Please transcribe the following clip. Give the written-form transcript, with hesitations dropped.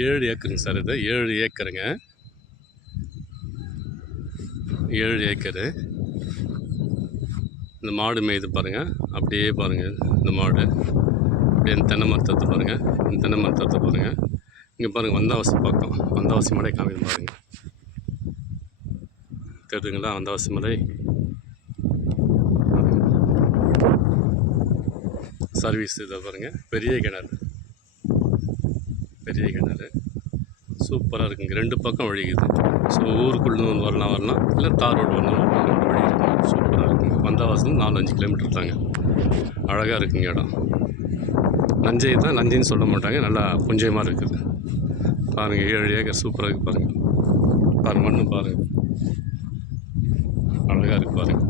7 ஏக்கருங்க sir இது. 7 ஏக்கருங்க. 7 acre. இந்த மாடு மேய்து பாருங்கள். அப்படியே பாருங்கள் இந்த மாடு. அப்படியே அந்த தென்னை மரத்தை பாருங்கள். இந்த தென்னை மரத்தை பாருங்கள். இங்கே பாருங்கள் வந்தவாசி பக்கம். வந்தவாசி மலை காமிக்க பாருங்கள். தெரியுதுங்களா வந்தவாசி மலை? சர்வீஸ் இதை பாருங்கள். பெரிய கிணறு. பெரிய கிணறு சூப்பராக இருக்குங்க. 2 பக்கம் வழிக்குது. ஸோ ஊருக்குள்ளே வந்து வரலாம் இல்லை தார் ரோடு வரலாம் 2 வழி இருக்குங்க. சூப்பராக இருக்குங்க. வந்தவாசல் 4-5 கிலோமீட்டர் தாங்க. அழகாக இருக்குங்க இடம். நஞ்சை தான் நஞ்சைன்னு சொல்ல மாட்டாங்க. நல்லா புஞ்சயமாக இருக்குது பாருங்கள். 7 ஏக்கர் சூப்பராக இருக்குது பாருங்கள். மண்ணு பாருங்கள். அழகாக இருக்குது பாருங்கள்.